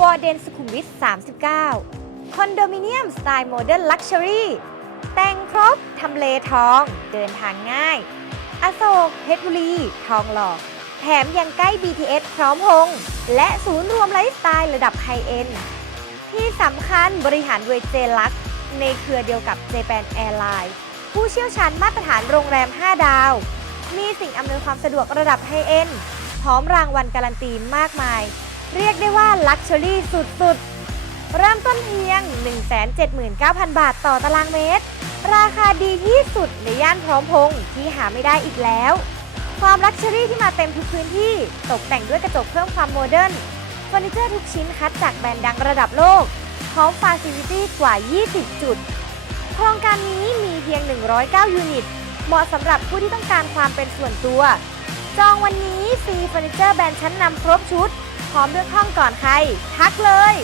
วอร์เดนสุขุมวิท 39 คอนโดมิเนียมสไตล์โมเดิร์นลักชัวรี่แต่งครบ ทำเลทอง เดินทางง่าย อโศกเพชรบุรี ทองหล่อ แถมยังใกล้ BTS พร้อมพง และศูนย์รวมไลฟ์สไตล์ระดับไฮเอ็นที่สำคัญบริหารโดยเจลักในเครือเดียวกับ Japan Airlines ผู้เชี่ยวชาญมาตรฐานโรงแรม 5 ดาว มีสิ่งอำนวยความสะดวกระดับไฮเอ็นพร้อมรางวัลการันตีมากมาย เรียกได้ว่าลักชัวรี่สุดๆ เริ่มต้นเพียง 179,000 บาทต่อตารางเมตร ราคาดีที่สุดในย่านพร้อมพงษ์ที่หาไม่ได้อีกแล้ว ความลักชัวรี่ที่มาเต็มทุกพื้นที่ ตกแต่งด้วยกระจกเพิ่มความโมเดิร์นเฟอร์นิเจอร์ทุกชิ้นคัดจากแบรนด์ดังระดับโลกพร้อมฟาซิลิตี้กว่า 20 จุด โครงการนี้มีเพียง 109 ยูนิต เหมาะสำหรับผู้ที่ต้องการความเป็นส่วนตัว จองวันนี้ฟรีเฟอร์นิเจอร์แบรนด์ชั้นนำครบชุด พร้อมเลือกห้องก่อนใคร ทักเลย